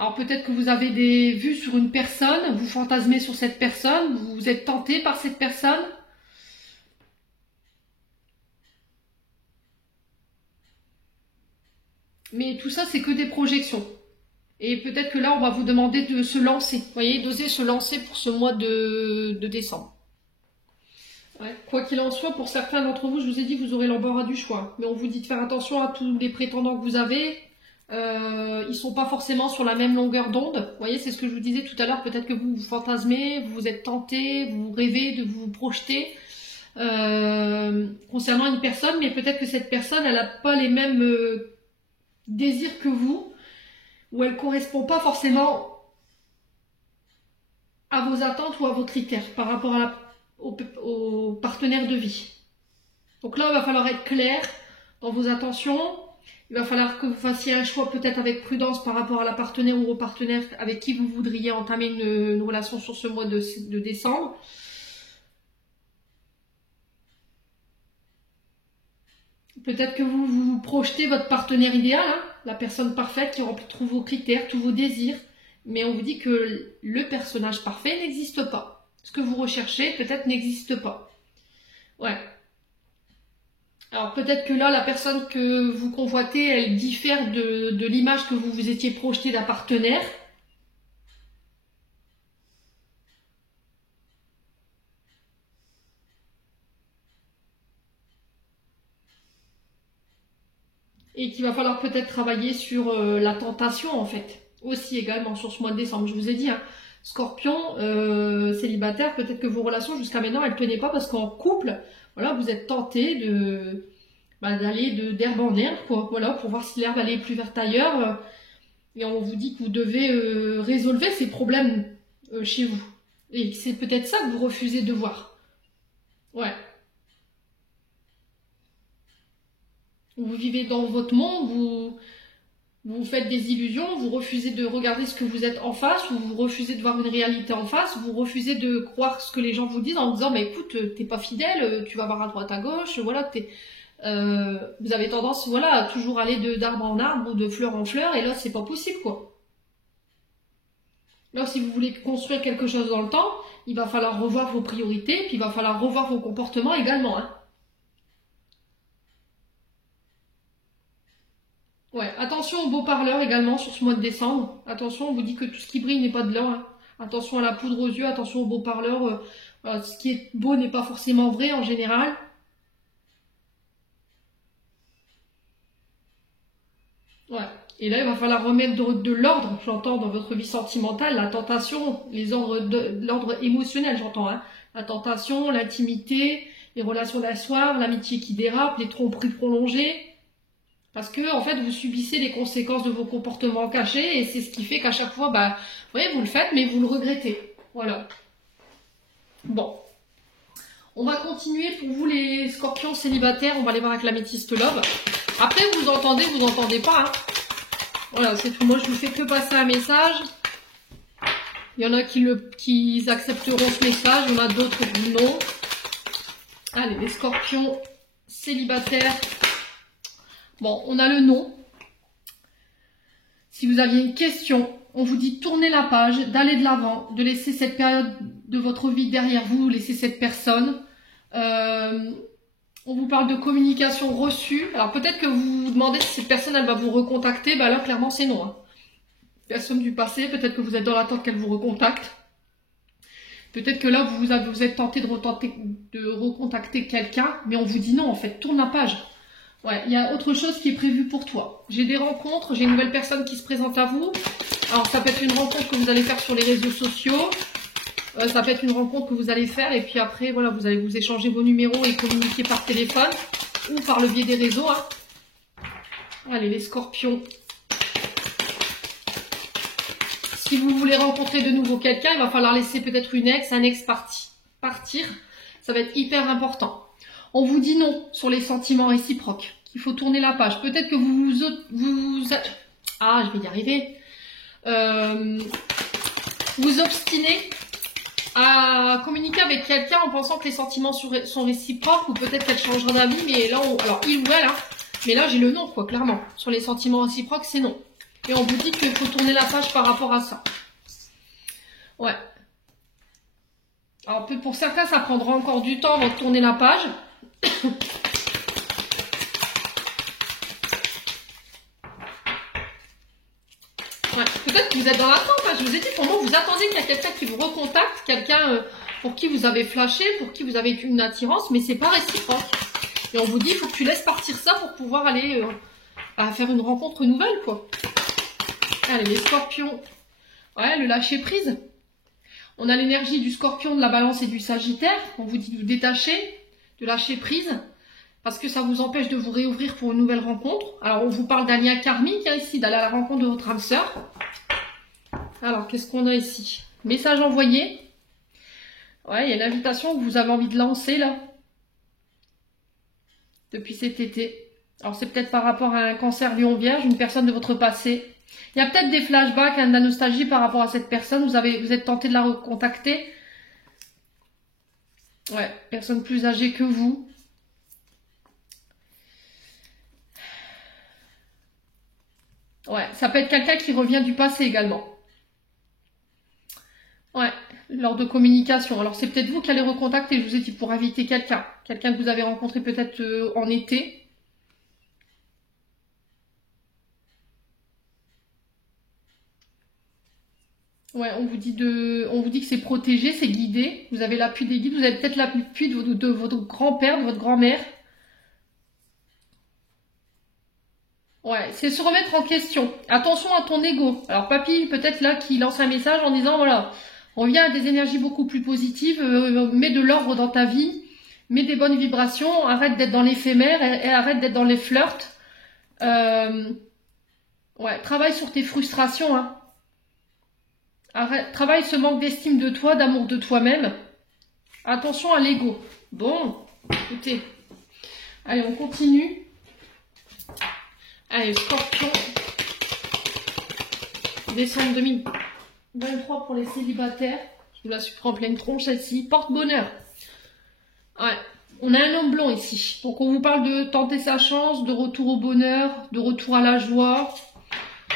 Alors peut-être que vous avez des vues sur une personne, vous fantasmez sur cette personne, vous êtes tenté par cette personne. Mais tout ça, c'est que des projections. Et peut-être que là, on va vous demander de se lancer. Vous voyez, d'oser se lancer pour ce mois de décembre. Ouais. Quoi qu'il en soit, pour certains d'entre vous, je vous ai dit, vous aurez l'embarras du choix. Mais on vous dit de faire attention à tous les prétendants que vous avez. Ils sont pas forcément sur la même longueur d'onde. Vous voyez, c'est ce que je vous disais tout à l'heure. Peut-être que vous vous fantasmez, vous êtes tenté, vous rêvez de vous projeter concernant une personne, mais peut-être que cette personne, elle n'a pas les mêmes désirs que vous, ou elle correspond pas forcément à vos attentes ou à vos critères par rapport au partenaire de vie. Donc là, il va falloir être clair dans vos intentions. Il va falloir que vous fassiez un choix peut-être avec prudence par rapport à la partenaire ou au partenaire avec qui vous voudriez entamer une relation sur ce mois de décembre. Peut-être que vous projetez votre partenaire idéal, hein, la personne parfaite qui remplit tous vos critères, tous vos désirs. Mais on vous dit que le personnage parfait n'existe pas. Ce que vous recherchez peut-être n'existe pas. Ouais. Alors peut-être que là, la personne que vous convoitez, elle diffère de l'image que vous vous étiez projeté d'un partenaire. Et qu'il va falloir peut-être travailler sur la tentation en fait. Aussi également sur ce mois de décembre. Je vous ai dit, hein, Scorpion, célibataire, peut-être que vos relations jusqu'à maintenant, elles ne tenaient pas parce qu'en couple, voilà, vous êtes tenté d'aller d'herbe en herbe, quoi, voilà, pour voir si l'herbe allait plus verte ailleurs. Et on vous dit que vous devez résolver ces problèmes chez vous. Et c'est peut-être ça que vous refusez de voir. Ouais. Vous vivez dans votre monde, vous faites des illusions, vous refusez de regarder ce que vous êtes en face, vous refusez de voir une réalité en face, vous refusez de croire ce que les gens vous disent en disant, mais écoute, t'es pas fidèle, tu vas voir à droite à gauche, voilà, vous avez tendance, voilà, à toujours aller d'arbre en arbre ou de fleur en fleur, et là, c'est pas possible, quoi. Là, si vous voulez construire quelque chose dans le temps, il va falloir revoir vos priorités, puis il va falloir revoir vos comportements également, hein. Ouais, attention aux beaux parleurs également sur ce mois de décembre. Attention, on vous dit que tout ce qui brille n'est pas de l'or. Hein. Attention à la poudre aux yeux, attention aux beaux parleurs. Ce qui est beau n'est pas forcément vrai en général. Ouais. Et là, il va falloir remettre de l'ordre, j'entends, dans votre vie sentimentale, la tentation, l'ordre émotionnel, j'entends. Hein. La tentation, l'intimité, les relations d'un soir, l'amitié qui dérape, les tromperies prolongées. Parce que, en fait, vous subissez les conséquences de vos comportements cachés et c'est ce qui fait qu'à chaque fois, bah, vous voyez, vous le faites, mais vous le regrettez. Voilà. Bon. On va continuer pour vous, les scorpions célibataires. On va aller voir avec l'améthyste love. Après, vous entendez pas. Hein. Voilà, c'est tout. Moi, je vous fais que passer un message. Il y en a qui accepteront ce message. Il y en a d'autres qui non. Allez, les scorpions célibataires. Bon, on a le nom. Si vous aviez une question, on vous dit tourner la page, d'aller de l'avant, de laisser cette période de votre vie derrière vous, laisser cette personne. On vous parle de communication reçue. Alors peut-être que vous vous demandez si cette personne elle va vous recontacter. Ben là, clairement, c'est non. Hein. Personne du passé, peut-être que vous êtes dans l'attente qu'elle vous recontacte. Peut-être que là, vous êtes tenté de recontacter quelqu'un, mais on vous dit non, en fait, tourne la page. Ouais, il y a autre chose qui est prévu pour toi. J'ai des rencontres, j'ai une nouvelle personne qui se présente à vous. Alors, ça peut être une rencontre que vous allez faire sur les réseaux sociaux. Ça peut être une rencontre que vous allez faire et puis après, voilà, vous allez vous échanger vos numéros et communiquer par téléphone ou par le biais des réseaux. Hein. Allez, les scorpions. Si vous voulez rencontrer de nouveau quelqu'un, il va falloir laisser peut-être un ex partir. Ça va être hyper important. On vous dit non sur les sentiments réciproques, qu'il faut tourner la page. Peut-être que je vais y arriver. Vous obstinez à communiquer avec quelqu'un en pensant que les sentiments sont réciproques ou peut-être qu'elle changera d'avis, mais là, alors il ou elle, hein, mais là j'ai le non, quoi, clairement. Sur les sentiments réciproques, c'est non. Et on vous dit qu'il faut tourner la page par rapport à ça. Ouais. Alors pour certains, ça prendra encore du temps avant de tourner la page. Ouais, peut-être que vous êtes dans l'attente. Hein. Je vous ai dit, pour moi, vous attendez qu'il y a quelqu'un qui vous recontacte, quelqu'un pour qui vous avez flashé, pour qui vous avez une attirance, mais c'est pas réciproque. Et on vous dit, il faut que tu laisses partir ça pour pouvoir aller faire une rencontre nouvelle, quoi. Allez, les scorpions. Ouais, le lâcher prise. On a l'énergie du scorpion, de la balance et du sagittaire. On vous dit de vous détacher, de lâcher prise, parce que ça vous empêche de vous réouvrir pour une nouvelle rencontre. Alors, on vous parle d'un lien karmique, hein, ici, d'aller à la rencontre de votre âme sœur. Alors, qu'est-ce qu'on a ici? Message envoyé. Ouais, il y a l'invitation que vous avez envie de lancer, là. Depuis cet été. Alors, c'est peut-être par rapport à un cancer lion vierge, une personne de votre passé. Il y a peut-être des flashbacks, hein, de la nostalgie par rapport à cette personne. Vous êtes tenté de la recontacter. Ouais, personne plus âgée que vous. Ouais, ça peut être quelqu'un qui revient du passé également. Ouais, lors de communication. Alors, c'est peut-être vous qui allez recontacter. Je vous ai dit pour inviter quelqu'un. Quelqu'un que vous avez rencontré peut-être en été. Ouais, on vous dit que c'est protégé, c'est guidé. Vous avez l'appui des guides. Vous avez peut-être l'appui de votre grand-père, de votre grand-mère. Ouais, c'est se remettre en question. Attention à ton ego. Alors, papy, peut-être là, qui lance un message en disant, voilà, reviens à des énergies beaucoup plus positives, mets de l'ordre dans ta vie, mets des bonnes vibrations, arrête d'être dans l'éphémère et arrête d'être dans les flirts. Ouais, travaille sur tes frustrations, hein. Travaille ce manque d'estime de toi, d'amour de toi-même. Attention à l'ego. Bon, écoutez. Allez, on continue. Allez, scorpion. Décembre 2023 pour les célibataires. Je vous la suis en pleine tronche, celle-ci. Porte-bonheur. Ouais. On a un homme blond ici. Donc, on vous parle de tenter sa chance, de retour au bonheur, de retour à la joie.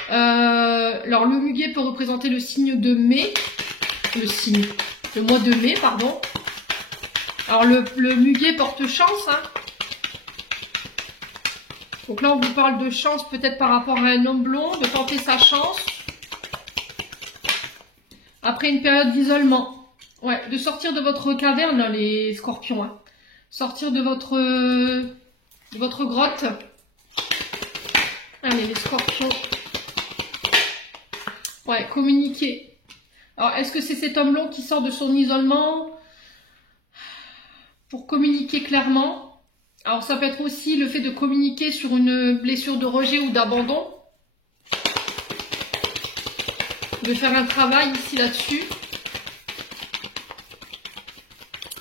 Alors, le muguet peut représenter le signe de mai. Le mois de mai, pardon. Alors, le muguet porte chance, hein. Donc là, on vous parle de chance peut-être par rapport à un homme blond, de tenter sa chance. Après une période d'isolement. Ouais, de sortir de votre caverne, là, les scorpions. Hein. Sortir de votre grotte. Allez, les scorpions. Ouais, communiquer. Alors, est-ce que c'est cet homme blond qui sort de son isolement pour communiquer clairement? Alors, ça peut être aussi le fait de communiquer sur une blessure de rejet ou d'abandon. De faire un travail ici là-dessus.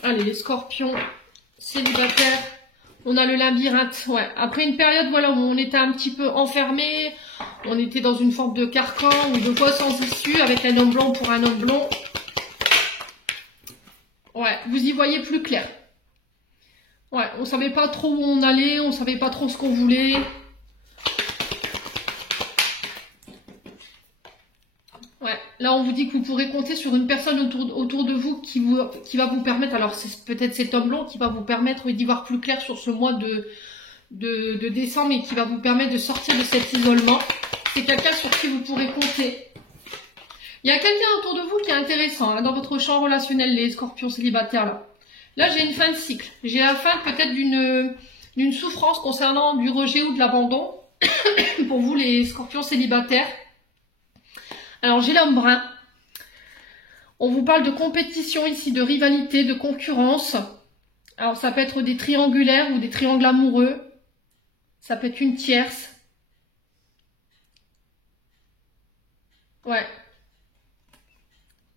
Allez, les scorpions célibataires. On a le labyrinthe. Ouais. Après une période voilà, où on était un petit peu enfermé, on était dans une forme de carcan ou de voie sans issue avec un homme blanc pour un homme blond. Ouais, vous y voyez plus clair. Ouais, on savait pas trop où on allait, on savait pas trop ce qu'on voulait. Ouais, là on vous dit que vous pourrez compter sur une personne autour de vous qui va vous permettre, alors c'est peut-être cet homme blanc qui va vous permettre d'y voir plus clair sur ce mois de décembre et qui va vous permettre de sortir de cet isolement. C'est quelqu'un sur qui vous pourrez compter. Il y a quelqu'un autour de vous qui est intéressant hein, dans votre champ relationnel, les scorpions célibataires là. Là j'ai une fin de cycle, j'ai la fin peut-être d'une souffrance concernant du rejet ou de l'abandon pour vous les scorpions célibataires. Alors j'ai l'homme brun. On vous parle de compétition ici, de rivalité, de concurrence. Alors ça peut être des triangulaires ou des triangles amoureux. Ça peut être une tierce. Ouais.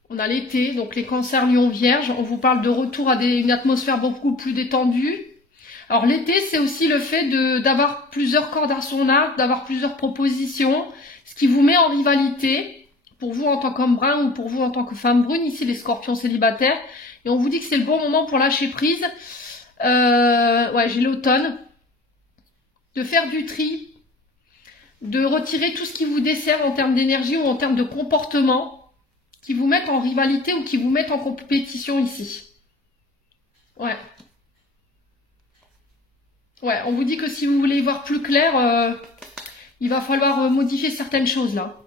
On a l'été, donc les cancers lions vierges. On vous parle de retour à une atmosphère beaucoup plus détendue. Alors l'été, c'est aussi le fait d'avoir plusieurs cordes à son arc, d'avoir plusieurs propositions, ce qui vous met en rivalité. Pour vous en tant qu'homme brun ou pour vous en tant que femme brune, ici les scorpions célibataires. Et on vous dit que c'est le bon moment pour lâcher prise. Ouais, j'ai l'automne. De faire du tri. De retirer tout ce qui vous dessert en termes d'énergie ou en termes de comportement. Qui vous mettent en rivalité ou qui vous mettent en compétition ici. Ouais. Ouais, on vous dit que si vous voulez y voir plus clair, il va falloir modifier certaines choses là.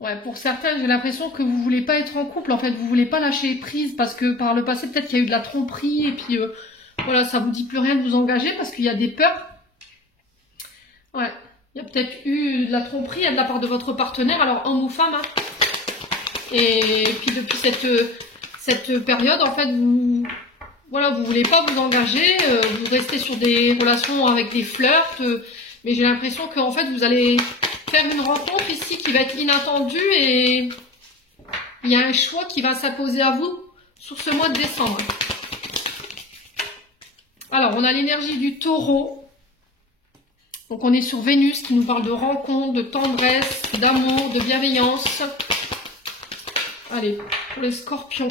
Ouais, pour certains, j'ai l'impression que vous voulez pas être en couple. En fait, vous voulez pas lâcher prise parce que par le passé, peut-être qu'il y a eu de la tromperie et puis voilà, ça vous dit plus rien de vous engager parce qu'il y a des peurs. Ouais, il y a peut-être eu de la tromperie de la part de votre partenaire, alors homme ou femme. Hein. Et puis depuis cette période, en fait, vous voulez pas vous engager, vous restez sur des relations avec des flirts, mais j'ai l'impression qu'en fait, vous allez faire une rencontre ici qui va être inattendue et il y a un choix qui va s'imposer à vous sur ce mois de décembre. Alors, on a l'énergie du taureau. Donc, on est sur Vénus qui nous parle de rencontre, de tendresse, d'amour, de bienveillance. Allez, pour les scorpions.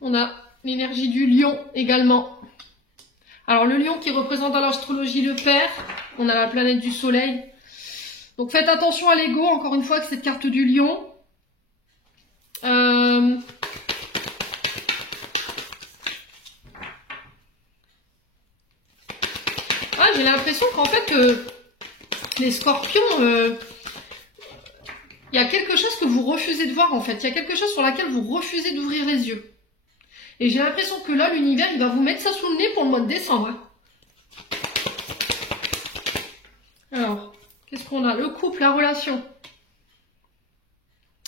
On a l'énergie du lion également. Alors, le lion qui représente dans l'astrologie le père. On a la planète du soleil. Donc faites attention à l'ego, encore une fois, avec cette carte du lion. Ah, j'ai l'impression qu'en fait, les scorpions, il y a quelque chose que vous refusez de voir en fait. Il y a quelque chose sur laquelle vous refusez d'ouvrir les yeux. Et j'ai l'impression que là, l'univers, il va vous mettre ça sous le nez pour le mois de décembre. Hein. Alors, qu'est-ce qu'on a? Le couple, la relation.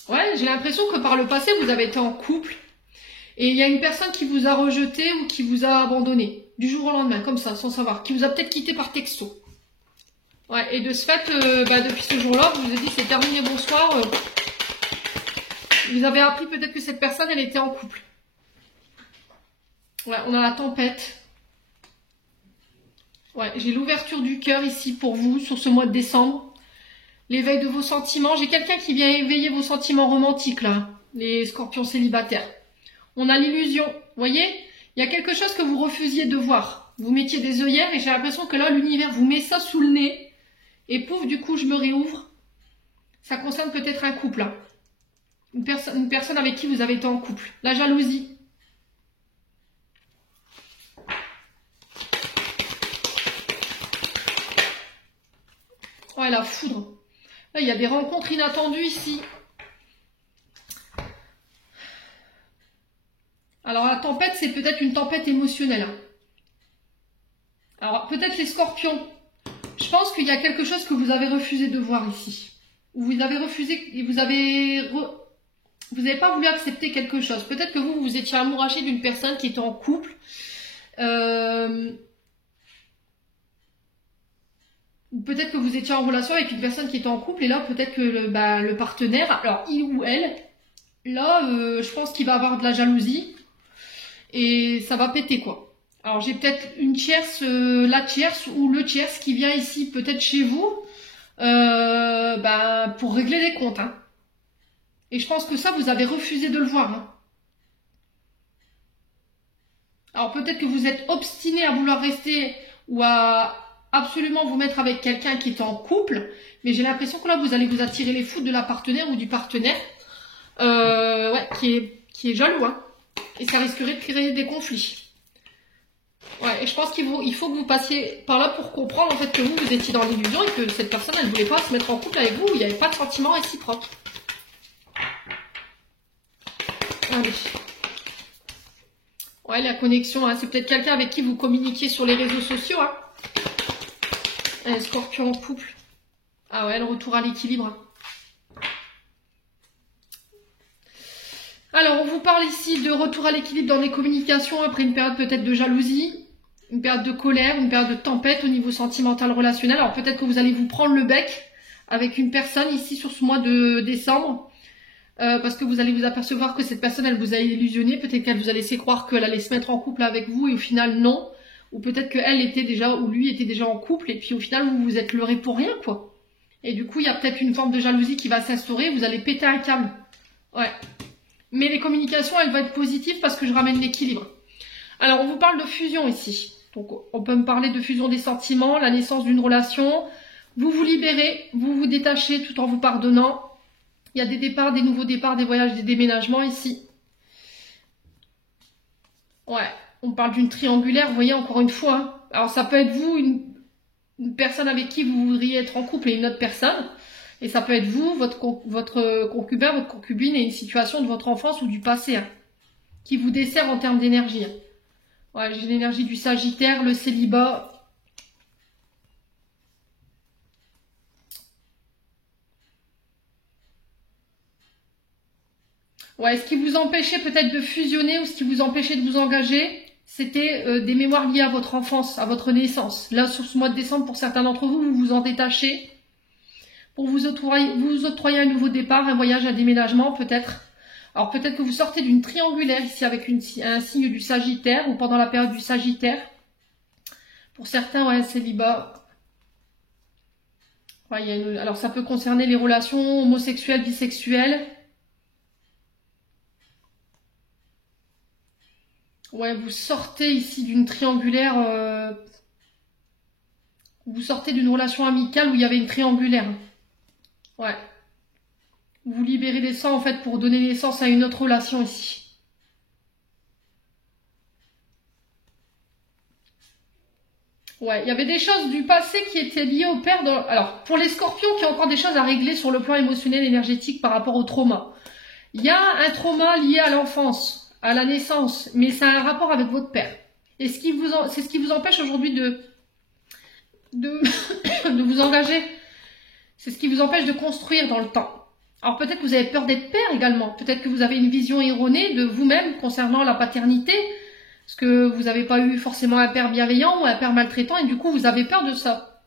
Ouais, j'ai l'impression que par le passé, vous avez été en couple. Et il y a une personne qui vous a rejeté ou qui vous a abandonné. Du jour au lendemain, comme ça, sans savoir. Qui vous a peut-être quitté par texto. Ouais, et de ce fait, depuis ce jour-là, vous vous êtes dit c'est terminé, bonsoir. Vous avez appris peut-être que cette personne, elle était en couple. Ouais, on a la tempête. Ouais, j'ai l'ouverture du cœur ici pour vous sur ce mois de décembre. L'éveil de vos sentiments. J'ai quelqu'un qui vient éveiller vos sentiments romantiques là, les scorpions célibataires. On a l'illusion, vous voyez? Il y a quelque chose que vous refusiez de voir. Vous mettiez des œillères et j'ai l'impression que là, l'univers vous met ça sous le nez. Et pouf, du coup, je me réouvre. Ça concerne peut-être un couple là. Une personne avec qui vous avez été en couple. La jalousie. Ouais, la foudre. Là, il y a des rencontres inattendues ici. Alors, la tempête, c'est peut-être une tempête émotionnelle. Alors, peut-être les scorpions. Je pense qu'il y a quelque chose que vous avez refusé de voir ici. Ou vous avez refusé, vous n'avez pas voulu accepter quelque chose. Peut-être que vous étiez amouraché d'une personne qui était en couple. Ou peut-être que vous étiez en relation avec une personne qui était en couple. Et là, peut-être que le partenaire, alors il ou elle, là, je pense qu'il va avoir de la jalousie. Et ça va péter, quoi. Alors j'ai peut-être une tierce, la tierce ou le tierce qui vient ici peut-être chez vous pour régler des comptes. Hein. Et je pense que ça, vous avez refusé de le voir. Hein. Alors peut-être que vous êtes obstiné à vouloir rester ou à absolument vous mettre avec quelqu'un qui est en couple. Mais j'ai l'impression que là, vous allez vous attirer les foudres de la partenaire ou du partenaire qui est jaloux. Hein. Et ça risquerait de créer des conflits. Ouais, et je pense qu'il faut que vous passiez par là pour comprendre en fait que vous étiez dans l'illusion et que cette personne, elle ne voulait pas se mettre en couple avec vous, il n'y avait pas de sentiment réciproque. Allez. Ouais, la connexion, hein, c'est peut-être quelqu'un avec qui vous communiquiez sur les réseaux sociaux. Hein. Un scorpion en couple. Ah ouais, le retour à l'équilibre. Hein. Alors, on vous parle ici de retour à l'équilibre dans les communications après une période peut-être de jalousie. Une période de colère, une période de tempête au niveau sentimental relationnel. Alors peut-être que vous allez vous prendre le bec avec une personne ici sur ce mois de décembre. Parce que vous allez vous apercevoir que cette personne, elle vous a illusionné. Peut-être qu'elle vous a laissé croire qu'elle allait se mettre en couple avec vous et au final non. Ou peut-être qu'elle était déjà, ou lui était déjà en couple et puis au final vous vous êtes leurré pour rien, quoi. Et du coup, il y a peut-être une forme de jalousie qui va s'instaurer. Vous allez péter un câble. Ouais. Mais les communications, elles vont être positives parce que je ramène l'équilibre. Alors, on vous parle de fusion ici. Donc, on peut me parler de fusion des sentiments, la naissance d'une relation. Vous vous libérez, vous vous détachez tout en vous pardonnant. Il y a des départs, des nouveaux départs, des voyages, des déménagements ici. Ouais, on parle d'une triangulaire, vous voyez, encore une fois. Hein. Alors, ça peut être vous, une personne avec qui vous voudriez être en couple et une autre personne. Et ça peut être vous, votre concubin, votre concubine et une situation de votre enfance ou du passé. Hein, qui vous dessert en termes d'énergie. Hein. Ouais, j'ai l'énergie du Sagittaire, le célibat. Ouais, ce qui vous empêchait peut-être de fusionner ou ce qui vous empêchait de vous engager, c'était des mémoires liées à votre enfance, à votre naissance. Là, sur ce mois de décembre, pour certains d'entre vous, vous vous en détachez pour vous octroyer un nouveau départ, un voyage, un déménagement peut-être. Alors peut-être que vous sortez d'une triangulaire ici avec un signe du Sagittaire ou pendant la période du Sagittaire. Pour certains, ouais, un célibat. Ouais, alors ça peut concerner les relations homosexuelles, bisexuelles. Ouais, vous sortez ici d'une triangulaire. Vous sortez d'une relation amicale où il y avait une triangulaire. Ouais. Vous libérez les sangs en fait pour donner naissance à une autre relation ici. Ouais, il y avait des choses du passé qui étaient liées au père. Alors, pour les scorpions qui ont encore des choses à régler sur le plan émotionnel, énergétique par rapport au trauma. Il y a un trauma lié à l'enfance, à la naissance, mais ça a un rapport avec votre père. Et c'est ce qui vous empêche aujourd'hui de vous engager. C'est ce qui vous empêche de construire dans le temps. Alors peut-être que vous avez peur d'être père également. Peut-être que vous avez une vision erronée de vous-même concernant la paternité. Parce que vous n'avez pas eu forcément un père bienveillant ou un père maltraitant et du coup vous avez peur de ça.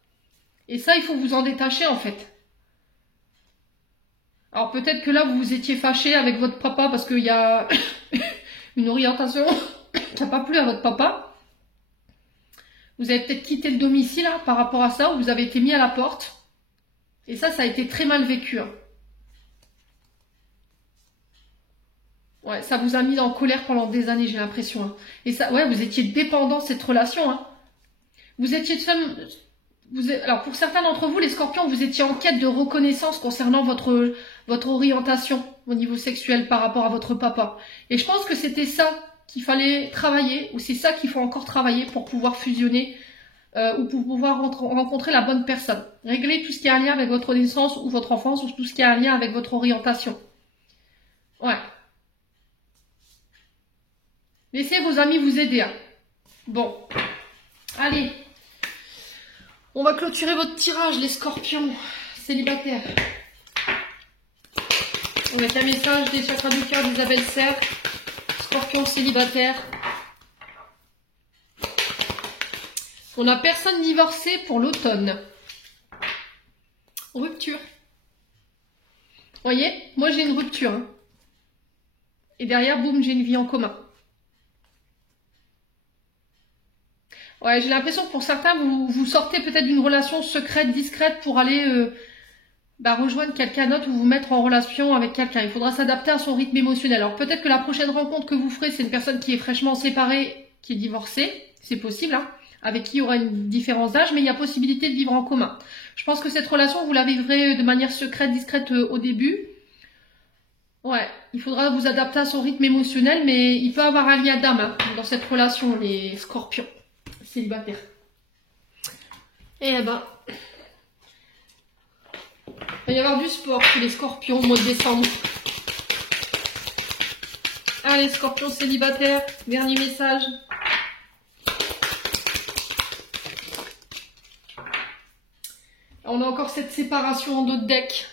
Et ça, il faut vous en détacher en fait. Alors peut-être que là vous étiez fâché avec votre papa parce qu'il y a une orientation qui n'a pas plu à votre papa. Vous avez peut-être quitté le domicile hein, par rapport à ça ou vous avez été mis à la porte. Et ça a été très mal vécu. Hein. Ouais, ça vous a mis en colère pendant des années, j'ai l'impression. Hein. Et ça, ouais, vous étiez dépendant de cette relation. Hein. Vous étiez alors pour certains d'entre vous, les scorpions, vous étiez en quête de reconnaissance concernant votre orientation. au niveau sexuel par rapport à votre papa. Et je pense que c'était ça qu'il fallait travailler, ou c'est ça qu'il faut encore travailler pour pouvoir fusionner ou pour pouvoir rencontrer la bonne personne. Régler tout ce qui a un lien avec votre naissance ou votre enfance, ou tout ce qui a un lien avec votre orientation. Ouais. Laissez vos amis vous aider. Hein. Bon. Allez. On va clôturer votre tirage, les scorpions célibataires. Avec un message des chakras du cœur d'Isabelle Serre. Scorpion célibataire. On a personne divorcée pour l'automne. Rupture. Vous voyez, moi j'ai une rupture. Hein. Et derrière, boum, j'ai une vie en commun. Ouais, j'ai l'impression que pour certains, vous sortez peut-être d'une relation secrète, discrète pour aller rejoindre quelqu'un d'autre ou vous mettre en relation avec quelqu'un. Il faudra s'adapter à son rythme émotionnel. Alors peut-être que la prochaine rencontre que vous ferez, c'est une personne qui est fraîchement séparée, qui est divorcée. C'est possible, hein, avec qui il y aura une différence d'âge, mais il y a possibilité de vivre en commun. Je pense que cette relation, vous la vivrez de manière secrète, discrète au début. Ouais, il faudra vous adapter à son rythme émotionnel, mais il peut avoir un lien d'âme hein, dans cette relation, les scorpions célibataires. Et ben, il va y avoir du sport chez les scorpions au mois de décembre. Allez, scorpions célibataires, dernier message. On a encore cette séparation en d'autres decks.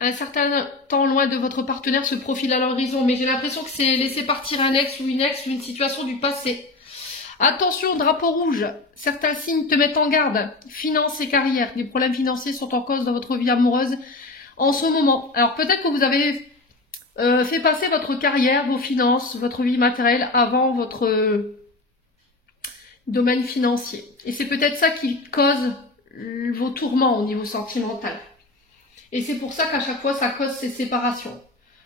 Un certain temps loin de votre partenaire se profile à l'horizon, mais j'ai l'impression que c'est laisser partir un ex ou une situation du passé. Attention, drapeau rouge. Certains signes te mettent en garde. Finances et carrière. Les problèmes financiers sont en cause dans votre vie amoureuse en ce moment. Alors peut-être que vous avez fait passer votre carrière, vos finances, votre vie matérielle avant votre domaine financier. Et c'est peut-être ça qui cause vos tourments au niveau sentimental. Et c'est pour ça qu'à chaque fois, ça cause ces séparations.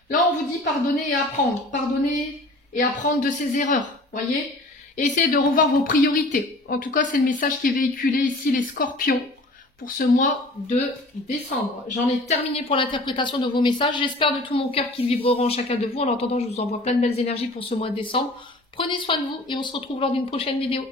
Là, on vous dit pardonner et apprendre. Pardonner et apprendre de ses erreurs. Voyez ? Essayez de revoir vos priorités. En tout cas, c'est le message qui est véhiculé ici, les scorpions, pour ce mois de décembre. J'en ai terminé pour l'interprétation de vos messages. J'espère de tout mon cœur qu'ils vibreront chacun de vous. En attendant, je vous envoie plein de belles énergies pour ce mois de décembre. Prenez soin de vous et on se retrouve lors d'une prochaine vidéo.